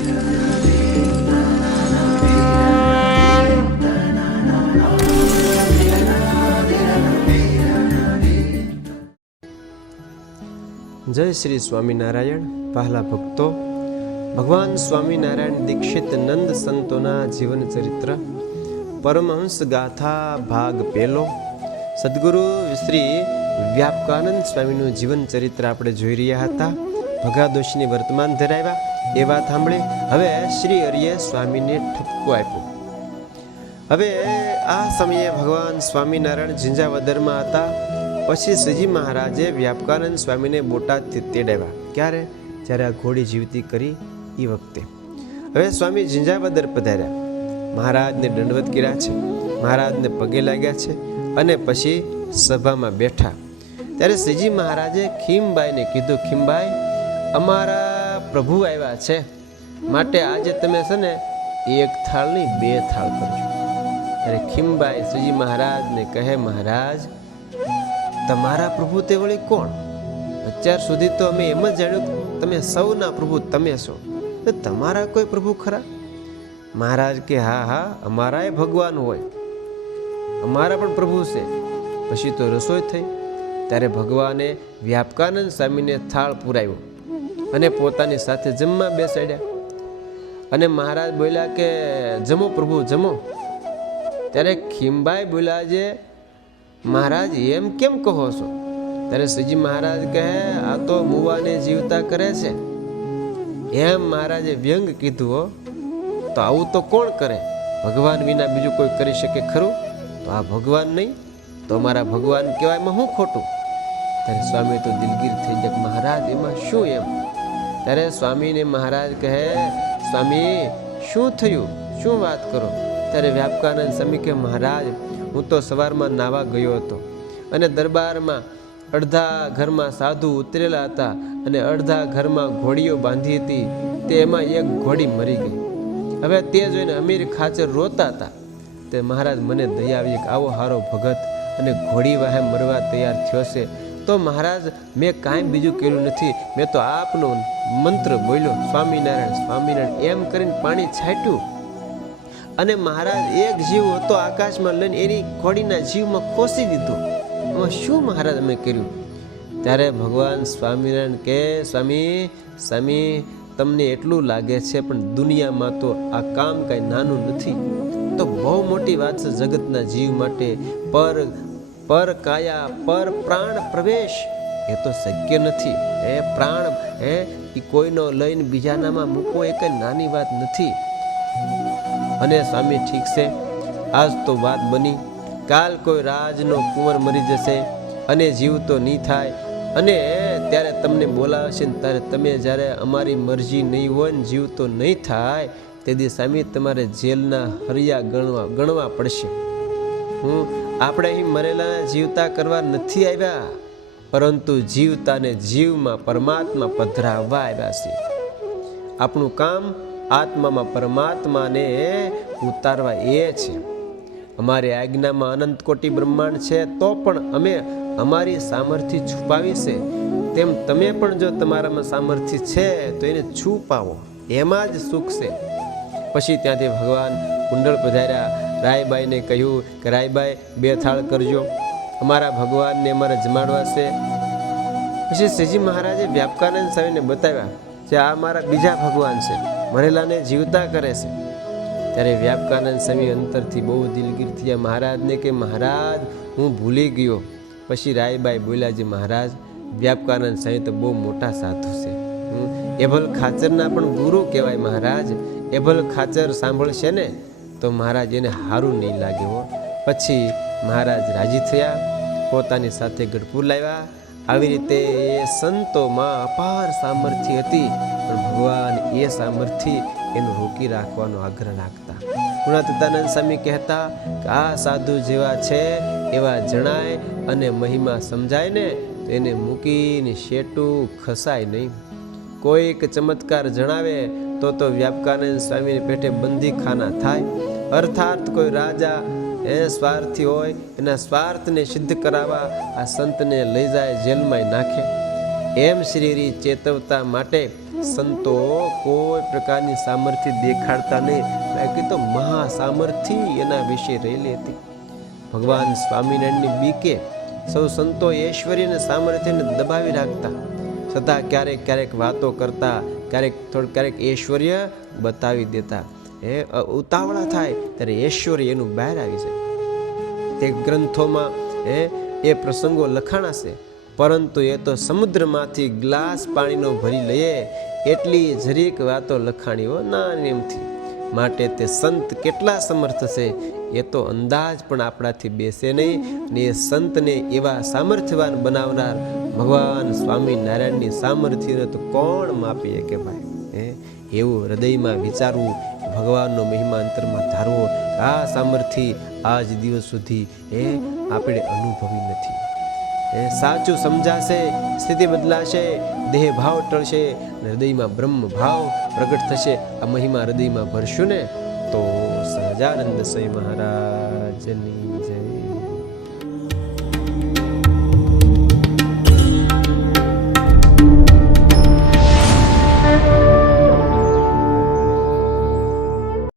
જય શ્રી સ્વામિનારાયણ. પહેલા ભક્તો, ભગવાન સ્વામિનારાયણ દીક્ષિત નંદ સંતોના જીવન ચરિત્ર, પરમહંસ ગાથા ભાગ પહેલો સદગુરુ શ્રી વ્યાપકાનંદ સ્વામીનું જીવન ચરિત્ર આપણે જોઈ રહ્યા હતા. ભગાદોષની વર્તમાન ધરાવ્યા. એ વાત સાંભળી હવે શ્રી હરિએ સ્વામીને ઠપકો આપ્યો. હવે આ સમયે ભગવાન સ્વામિનારાયણ ઝિંઝાવદરમાં હતા, પછી શ્રીજી મહારાજે વ્યાપકાનંદ સ્વામીને બોટાદથી તેડાવ્યા. ક્યારે? જ્યારે આ ઘોડી જીવતી કરી એ વખતે. હવે સ્વામી ઝિંઝાવદર પધાર્યા. મહારાજને દંડવત કર્યા છે, મહારાજને પગે લાગ્યા છે અને પછી સભામાં બેઠા. ત્યારે શ્રીજી મહારાજે ખીમબાઈને કીધું, ખીમબાઈ, અમારા પ્રભુ આવ્યા છે. માટે આજે તમે છે ને એક થાળની બે થાળ કરજો. ત્યારે ખીમબાઈ શ્રીજી મહારાજને કહે, મહારાજ, તમારા પ્રભુ તે વળી કોણ? અત્યાર સુધી તો અમે એમ જ જાણ્યું તમે સૌના પ્રભુ, તમે છો. તમારા કોઈ પ્રભુ ખરા? મહારાજ કે, હા હા, અમારાય ભગવાન હોય. અમારા પણ પ્રભુ છે. પછી તો રસોઈ થઈ. ત્યારે ભગવાને વ્યાપકાનંદ સ્વામીને થાળ પુરાવ્યો. અને પોતાની સાથે જમવા બેસાડ્યા. અને મહારાજ બોલ્યા કે, જમો પ્રભુ, જમો. ત્યારે ખીમભાઈ બોલ્યા જે મહારાજ, એમ કેમ કહો છો? ત્યારે શ્રીજી મહારાજ કહે, આ તો મુવાને જીવતા કરે છે. એમ મહારાજે વ્યંગ કીધું, હો, તો આવું તો કોણ કરે? ભગવાન વિના બીજું કોઈ કરી શકે ખરું? તો આ ભગવાન નહીં, તો મારા ભગવાન કહેવાયમાં હું ખોટું? ત્યારે સ્વામી તો દિલગીર થઈ જાય મહારાજ, એમાં શું એમ? ત્યારે સ્વામીને મહારાજ કહે, સ્વામી, શું થયું? શું વાત કરો? ત્યારે વ્યાપકાનંદ સ્વામી કે, મહારાજ, હું તો સવારમાં નાવા ગયો હતો અને દરબારમાં અડધા ઘરમાં સાધુ ઉતરેલા હતા અને અડધા ઘરમાં ઘોડીઓ બાંધી હતી, તે એમાં એક ઘોડી મરી ગઈ. હવે તે જોઈને અમીર ખાચર રોતા હતા. તે મહારાજ, મને દયા આવી કે આવો હારો ભગત અને ઘોડી વાહે મરવા તૈયાર થયો છે. તો મહારાજ, મેં કાંઈ બીજું કર્યું નથી. મેં તો આપનો મંત્ર બોલ્યો, સ્વામિનારાયણ સ્વામિનારાયણ, એમ કરીને પાણી છાંટ્યું. અને મહારાજ એક જીવ હતો આકાશમાં લઈને એની ઘોડીના જીવમાં ખોસી દીધું. એમાં શું મહારાજ અમે કર્યું? ત્યારે ભગવાન સ્વામિનારાયણ કે, સ્વામી સ્વામી, તમને એટલું લાગે છે, પણ દુનિયામાં તો આ કામ કાંઈ નાનું નથી. તો બહુ મોટી વાત છે જગતના જીવ માટે. પર પર કાયા પર પ્રાણ પ્રવેશ? એ તો શક્ય નથી. એ પ્રાણ, હે એ કોઈનો લઈને બીજાનામાં મૂકવો એ કંઈ નાની વાત નથી. અને સ્વામી ઠીક છે, આજ તો વાત બની. કાલ કોઈ રાજનો કુંવર મરી જશે અને જીવ તો નહીં થાય. અને ત્યારે તમને બોલાવશે ને ત્યારે તમે જ્યારે અમારી મરજી નહીં હોય ને જીવ તો નહીં થાય તેથી સ્વામી તમારે જેલના હરિયા ગણવા ગણવા પડશે. હું આપણે અહીં મરેલાના જીવતા કરવા નથી આવ્યા, પરંતુ જીવતાને જીવમાં પરમાત્મા પધરાવવા આવ્યા છે. આપણું કામ આત્મામાં પરમાત્માને ઉતારવા એ છે. અમારી આજ્ઞામાં અનંત કોટી બ્રહ્માંડ છે, તો પણ અમે અમારી સામર્થ્ય છુપાવી છે. તેમ તમે પણ જો તમારામાં સામર્થ્ય છે, તો એને છુપાવો. એમાં જ સુખ છે. પછી ત્યાંથી ભગવાન કુંડળ પધાર્યા. રાયબાઈને કહ્યું કે, રાયબાઈ બે થાળ કરજો. અમારા ભગવાનને અમારે જમાડવા છે. પછી શ્રીજી મહારાજે વ્યાપકાનંદ સ્વામીને બતાવ્યા કે, આ મારા બીજા ભગવાન છે. મરેલાને જીવતા કરે છે. ત્યારે વ્યાપકાનંદ સ્વામી અંતરથી બહુ દિલગીર થયા. મહારાજને કે, મહારાજ, હું ભૂલી ગયો. પછી રાયબાઈ બોલ્યા જે મહારાજ, વ્યાપકાનંદ સ્વામી તો બહુ મોટા સાધુ છે. એભલ ખાચરના પણ ગુરુ કહેવાય મહારાજ. એભલ ખાચર સાંભળશે ને તો મહારાજ એને સારું નહીં લાગ્યો પછી મહારાજ રાજી થયા, પોતાની સાથે ગઢપુર લાવ્યા. આવી રીતે એ સંતોમાં અપાર સામર્થ્ય હતી, પણ ભગવાન એ સામર્થ્ય એનું રોકી રાખવાનો આગ્રહ રાખતા. ગુણાતીતાનંદ સ્વામી કહેતા કે આ સાધુ જેવા છે, એવા જણાય અને મહિમા સમજાય ને, તો એને મૂકીને શેટું ખસાય નહીં. કોઈક ચમત્કાર જણાવે તો તો વ્યાપકાનંદ સ્વામીની પેટે બંદીખાના થાય. અર્થાત કોઈ રાજા એ સ્વાર્થી હોય, એના સ્વાર્થને સિદ્ધ કરાવવા આ સંતને લઈ જાય જેલમાં નાખે. એમ શ્રીરી ચેતવતા માટે સંતો કોઈ પ્રકારની સામર્થ્ય દેખાડતા નહીં. બાકી તો મહા સામર્થ્ય એના વિશે રહેલી હતી. ભગવાન સ્વામિનારાયણની બીકે સૌ સંતો ઐશ્વર્ય અને સામર્થ્યને દબાવી રાખતા. છતાં ક્યારેક ક્યારેક વાતો કરતા ક્યારેક થોડું ક્યારેક ઐશ્વર્ય બતાવી દેતા. એ ઉતાવળા થાય ત્યારે ઐશ્વર્ય એનું બહાર આવી જાય. તે ગ્રંથોમાં એ એ પ્રસંગો લખાણા છે પરંતુ એ તો સમુદ્રમાંથી ગ્લાસ પાણીનો ભરી લઈએ, એટલી જરીક વાતો લખાણીઓ નાની એમથી. માટે તે સંત કેટલા સમર્થ છે એ તો અંદાજ પણ આપણાથી બેસે નહીં. ને એ સંતને એવા સામર્થ્યવાન બનાવનાર ભગવાન સ્વામિનારાયણની સામર્થ્યને તો કોણ માપી શકે ભાઈ? હે? એવું હૃદયમાં વિચારવું, ભગવાનનો મહિમા અંતરમાં ધારવો, આ સામર્થ્ય આજ દિવસ સુધી એ આપણે અનુભવી નથી. એ સાચું સમજાશે, સ્થિતિ બદલાશે, દેહ ભાવ ટળશે હૃદયમાં બ્રહ્મ ભાવ પ્રગટ થશે, આ મહિમા હૃદયમાં ભરશું ને? તો સહજાનંદ સ્વામી મહારાજની જય.